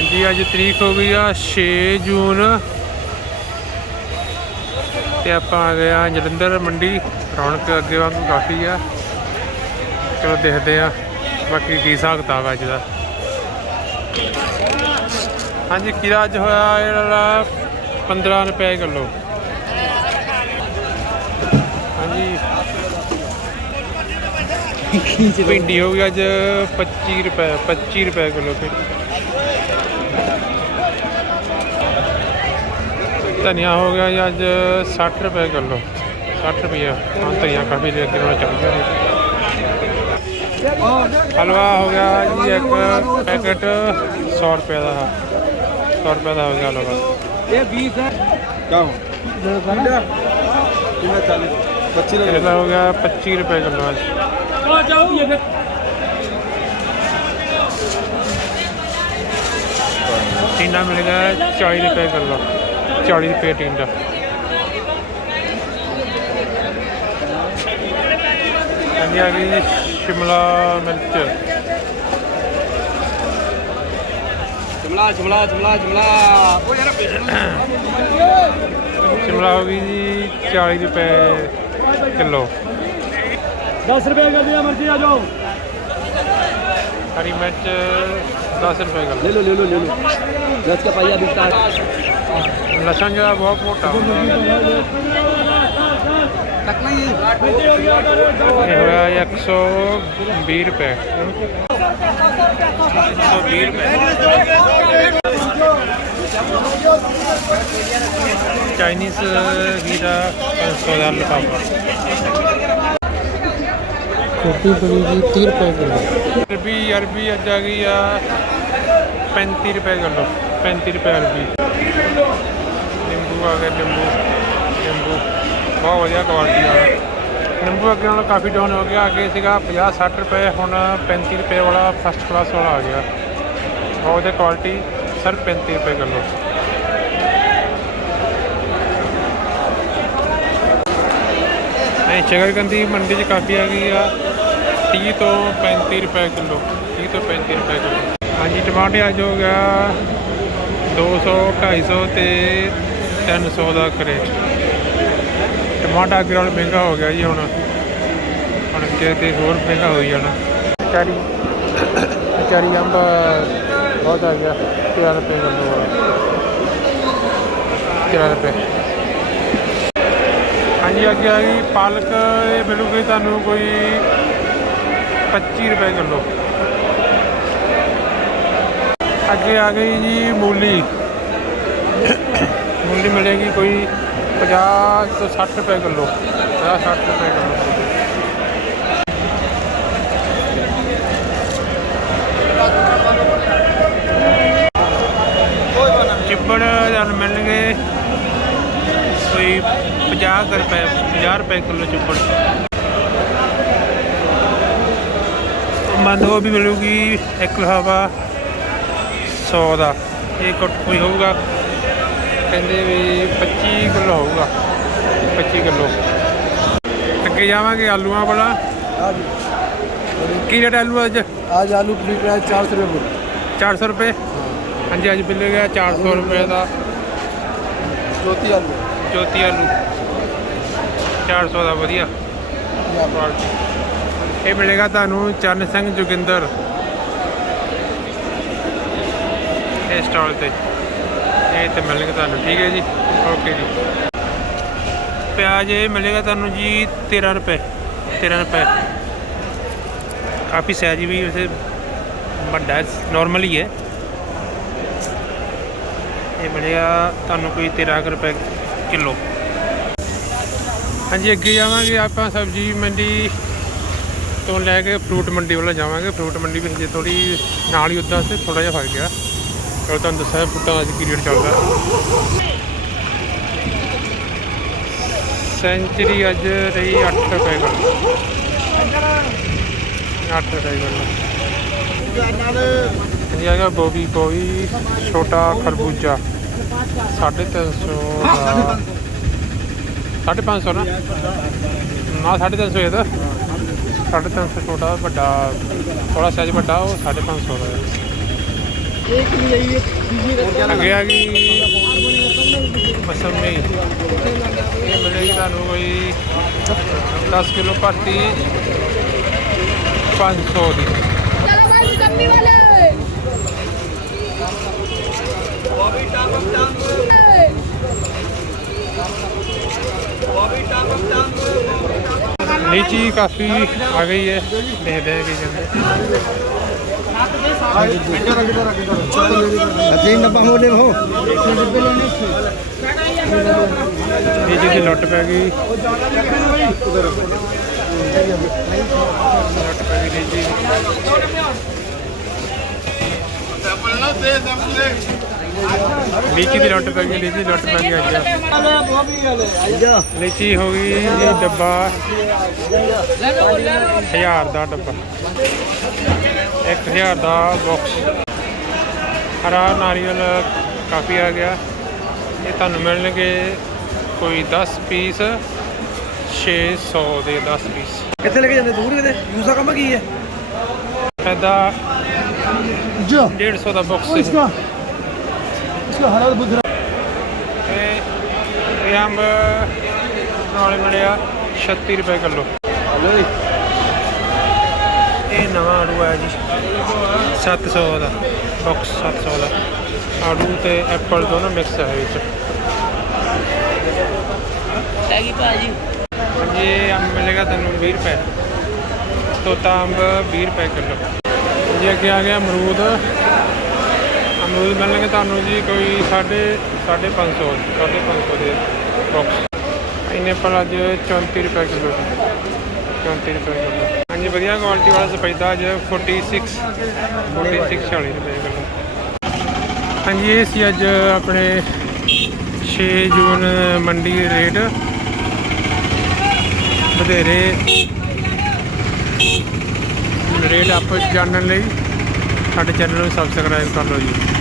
ਹਾਂਜੀ ਅੱਜ ਤਰੀਕ ਹੋ ਗਈ ਆ 6 ਜੂਨ। ਤੇ ਆਪਾਂ ਆ ਗਏ ਆ ਜਲੰਧਰ ਮੰਡੀ। ਰੌਣਕ ਅੱਗੇ ਵਾਂਗੂ ਕਾਫੀ ਆ। ਚਲੋ ਦੇਖਦੇ ਆ ਬਾਕੀ ਕੀ ਹਿਸਾਬ ਕਿਤਾਬ ਅੱਜ ਦਾ। ਹਾਂਜੀ ਕਿਰਾ ਅੱਜ ਹੋਇਆ ਵਾਲਾ 15 ਰੁਪਏ ਕਿਲੋ। ਹਾਂਜੀ। ਭਿੰਡੀ ਹੋ ਗਈ ਅੱਜ 25 ਰੁਪਏ 25 ਰੁਪਏ ਕਿਲੋ ਭਿੰਡੀ। ਧਨੀਆ ਹੋ ਗਿਆ ਜੀ ਅੱਜ 60 ਰੁਪਏ ਕਿਲੋ 60 ਰੁਪਏ। ਹਾਂ ਧਨੀਆ ਕਾਫੀ ਦੇਰ ਕਿਲੋ ਚੱਲ ਗਿਆ ਹਲਵਾ ਹੋ ਗਿਆ ਜੀ ਇੱਕ ਪੈਕਟ 100 ਰੁਪਏ ਦਾ। 100 ਰੁਪਏ ਦਾ ਹੋ ਗਿਆ ਹਲਵਾ। ਇਹ 20 ਦਾ ਕਾਹ ਕਿੰਨਾ 40 25 ਹੋ ਗਿਆ 25 ਰੁਪਏ ਕਿਲੋ ਅੱਜ। ਕੋ ਜਾਓ ਇਹ ਟਿੰਡਾ ਮਿਲ ਗਿਆ 40 ਰੁਪਏ ਕਿਲੋ। 40 ਰੁਪਏ ਟਿੰਡਾ ਹਾਂਜੀ ਆ ਗਈ ਜੀ ਸ਼ਿਮਲਾ ਮਿਰਚ शिमला शिमला शिमला शिमला वो यार ਸ਼ਿਮਲਾ ਹੋ ਗਈ ਜੀ 40 ਰੁਪਏ ਕਿਲੋ दस रुपए का दिया मर्जी आ जाओ ਹਰੀ ਮਿਰਚ 10 ਰੁਪਏ ਕਿਲੋ ले लो ले लो ले लो दस का पहिया बिकता है ਲਸਣ ਜਿਹੜਾ ਬਹੁਤ ਮੋਟਾ ਇਹ ਹੋਇਆ 120 ਰੁਪਏ 120 ਰੁਪਏ। ਚਾਈਨੀਜ਼ ਵੀ ਦਾ 500 ਦਾ ਕੋਪੀ ਬਣੀ ਜੀ 30 ਰੁਪਏ ਕਿਲੋ। ਅਰਬੀ ਅਰਬੀ ਅੱਜ ਆ ਗਈ ਆ 35 ਰੁਪਏ ਕਿਲੋ 35 ਰੁਪਏ ਅਰਬੀ। ਨਿੰਬੂ ਆ ਗਿਆ ਨਿੰਬੂ ਨਿੰਬੂ, ਬਹੁਤ ਵਧੀਆ ਕੁਆਲਿਟੀ ਵਾਲਾ ਨਿੰਬੂ ਅੱਗੇ ਨਾਲੋਂ ਕਾਫੀ ਡਾਊਨ ਹੋ ਗਿਆ, ਅੱਗੇ ਸੀਗਾ 50 60 ਰੁਪਏ, ਹੁਣ 35 ਰੁਪਏ ਵਾਲਾ ਫਸਟ ਕਲਾਸ ਵਾਲਾ ਆ ਗਿਆ। ਬਹੁਤ ਵਧੀਆ ਕੁਆਲਿਟੀ ਸਰ 35 ਰੁਪਏ ਕਿਲੋ। ਇਹ ਸ਼ਕਰਕੰਦੀ ਮੰਡੀ 'ਚ ਕਾਫੀ ਆ ਗਈ ਆ 30 ਤੋਂ 35 ਰੁਪਏ ਕਿਲੋ 30 ਤੋਂ 35 ਰੁਪਏ ਕਿਲੋ। ਹਾਂਜੀ, ਟਮਾਟਰ ਅੱਜ ਹੋ ਗਿਆ 200 250 ਤੇ 300 ਦਾ ਕਰੇਟ। ਟਮਾਟਰ ਅੱਗੇ ਨਾਲੋਂ ਮਹਿੰਗਾ ਹੋ ਗਿਆ ਜੀ ਹੁਣ। ਹੁਣ ਅੱਗੇ ਤੇ ਹੋਰ ਮਹਿੰਗਾ ਹੋਈ ਜਾਣਾ। ਚਾਰੀ ਚਾਰੀ ਅੰਬ ਬਹੁਤ ਆ ਗਿਆ। 13 ਰੁਪਏ ਕਿਲੋ ਵਾਲਾ 13 ਰੁਪਏ। ਹਾਂਜੀ ਅੱਗੇ ਆ ਗਈ ਪਾਲਕ। ਇਹ ਮਿਲੂਗੀ ਤੁਹਾਨੂੰ ਕੋਈ 25 ਰੁਪਏ ਕਿਲੋ। ਅੱਗੇ ਆ ਗਈ ਜੀ ਮੂਲੀ। ਮੂਲੀ ਮਿਲੇਗੀ ਕੋਈ 50 ਤੋਂ 60 ਰੁਪਏ ਕਿਲੋ। 50 60 ਰੁਪਏ ਕਿਲੋ। ਚਿੱਬੜ ਤੁਹਾਨੂੰ ਮਿਲਣਗੇ ਕੋਈ 50 ਕੁ ਰੁਪਏ 50 ਰੁਪਏ ਕਿਲੋ ਚਿੱਬੜ। ਮੰਨ ਉਹ ਵੀ ਮਿਲੂਗੀ ਇੱਕ ਲਹਾਵਾ 100 ਦਾ। ਇਹ ਕੁੱਟ ਕੋਈ ਹੋਊਗਾ। ਕਹਿੰਦੇ ਵੀ 25 ਕਿਲੋ ਹੋਊਗਾ। 25 ਕਿਲੋ। ਅੱਗੇ ਜਾਵਾਂਗੇ ਆਲੂਆਂ ਵਾਲਾ ਕੀ ਰੇਟ ਆਲੂ ਅੱਜ? ਅੱਜ ਆਲੂ ਫ੍ਰੀ ਪ੍ਰਾਈਸ 400 ਰੁਪਏ 400 ਰੁਪਏ? ਹਾਂਜੀ ਅੱਜ ਮਿਲ ਗਿਆ 400 ਰੁਪਏ ਦਾ। ਜੋਤੀ ਆਲੂ। ਜੋਤੀ ਆਲੂ। 400 ਦਾ ਵਧੀਆ। ਇਹ ਮਿਲੇਗਾ ਤੁਹਾਨੂੰ ਚਰਨ ਸਿੰਘ ਜੋਗਿੰਦਰ। ਇਸ ਸਟਾਲ ਤੇ। ਇਹ ਤੇ ਮਿਲਣਗੇ ਤੁਹਾਨੂੰ, ਠੀਕ ਹੈ ਜੀ? ਓਕੇ ਜੀ। ਪਿਆਜ਼ ਇਹ ਮਿਲੇਗਾ ਤੁਹਾਨੂੰ ਜੀ 13 ਰੁਪਏ 13 ਰੁਪਏ। ਕਾਫੀ ਸਾਈਜ਼ ਵੀ ਵੈਸੇ ਵੱਡਾ ਹੈ ਨਾਰਮਲ ਹੀ ਹੈ। ਇਹ ਮਿਲੇਗਾ ਤੁਹਾਨੂੰ ਕੋਈ 13 ਕੁ ਰੁਪਏ ਕਿਲੋ। ਹਾਂਜੀ, ਅੱਗੇ ਜਾਵਾਂਗੇ ਆਪਾਂ ਸਬਜ਼ੀ ਮੰਡੀ ਤੋਂ ਲੈ ਕੇ ਫਰੂਟ ਮੰਡੀ ਵੱਲ ਜਾਵਾਂਗੇ। ਫਰੂਟ ਮੰਡੀ ਵੀ ਹਜੇ ਥੋੜੀ ਨਾਲ ਹੀ ਉਦਾਂ ਤੇ ਥੋੜਾ ਜਿਹਾ ਫ਼ਰਕ ਗਿਆ ਚਲੋ ਤੁਹਾਨੂੰ ਦੱਸਿਆ ਫਰੂਟਾਂ ਅੱਜ ਕੀ ਰੇਟ ਚੱਲਦਾ। ਸੈਂਚਰੀ ਅੱਜ ਰਹੀ 8 ਰੁਪਏ ਕਿਲੋ 8 ਰੁਪਏ ਕਿਲੋ ਇਹ ਹੈਗਾ ਗੋਭੀ ਕੋਈ ਛੋਟਾ ਖਰਬੂਜਾ। 350 ਦਾ। 550 ਨਾ? ਨਾ 350 ਇਹਦਾ। 350 ਛੋਟਾ ਵੱਡਾ ਥੋੜਾ ਸਾਈਜ਼ ਵੱਡਾ, ਉਹ 550 ਦਾ ਹੈ। एक नहीं है ये दीजिए ਅੱਗੇ ਆ ਗਈ ਮਸੰਮੀ ਇਹ ਮਿਲੇਗੀ ਤੁਹਾਨੂੰ ਕੋਈ 10 ਕਿਲੋ ਭਰਤੀ 500 ਦੀ चलो भाई कम्मी वाले लीची काफ़ी आ गई है देखते हैं कि चलते तीन डब्बा मोले हो लीची की लुट पै गई लुट पै गई लीची की लीची की लुट पै गई लीची लुट पै गई अज लीची हो गई जी डब्बा ਹਜ਼ਾਰ ਦਾ ਡੱਬਾ ਹਜ਼ਾਰ ਦਾ ਬਾਕਸ ਹਰਾ ਨਾਰੀਅਲ ਕਾਫੀ ਆ ਗਿਆ। ਇਹ ਤੁਹਾਨੂੰ ਮਿਲਣਗੇ ਕੋਈ 10 ਪੀਸ 600 ਦੇ 10 ਪੀਸ। ਕਿੱਥੇ ਲੈ ਕੇ ਜਾਂਦੇ? ਦੂਰ ਕਿਤੇ? ਯੂਸਾ ਕੰਮ ਕੀ ਹੈ? ਇਹਦਾ ਜੋ। 150 ਦਾ ਬਾਕਸ ਹੈ ਇਸਕਾ ਇਸਕਾ ਹਲਾਲ ਬੁਧਰਾ। ਇਹ ਅੰਬ ਨਾਲ ਮਿਲਿਆ 36 ਰੁਪਏ ਕਿਲੋ। ਲੋ ਜੀ। ਆੜੂ ਆਇਆ ਜੀ। 700 ਦਾ ਬਾਕਸ 700 ਦਾ ਆੜੂ ਤੇ ਐਪਲ ਦੋਨੋਂ ਮਿਕਸ ਹੈ ਵਿੱਚ ਲੱਗੀ ਭਾਜੀ। ਇਹ ਅੰਬ ਮਿਲੇਗਾ ਤੁਹਾਨੂੰ 20 ਰੁਪਏ। ਤੋਤਾ ਅੰਬ 20 ਰੁਪਏ ਕਿਲੋ। ਜੀ ਅੱਗੇ ਆ ਗਿਆ ਅਮਰੂਦ। ਅਮਰੂਦ ਮਿਲਣਗੇ ਤੁਹਾਨੂੰ ਜੀ ਕੋਈ 5.5 550 550 ਦੇ ਬਾਕਸ ਇਨੇ ਪਰ ਅੱਜ 34 ਰੁਪਏ ਕਿਲੋ। 34 ਰੁਪਏ ਕਿਲੋ ਹਾਂਜੀ, ਵਧੀਆ ਕੁਆਲਿਟੀ ਵਾਲਾ ਸਫੈਦਾ ਅੱਜ 46 46 40 ਰੁਪਏ ਕਿਲੋ। ਹਾਂਜੀ, ਇਹ ਸੀ ਅੱਜ ਆਪਣੇ 6 ਜੂਨ ਮੰਡੀ ਰੇਟ। ਵਧੇਰੇ ਰੇਟ ਆਪ ਜਾਣਨ ਲਈ ਸਾਡੇ ਚੈਨਲ ਨੂੰ ਸਬਸਕ੍ਰਾਈਬ ਕਰ ਲਓ ਜੀ।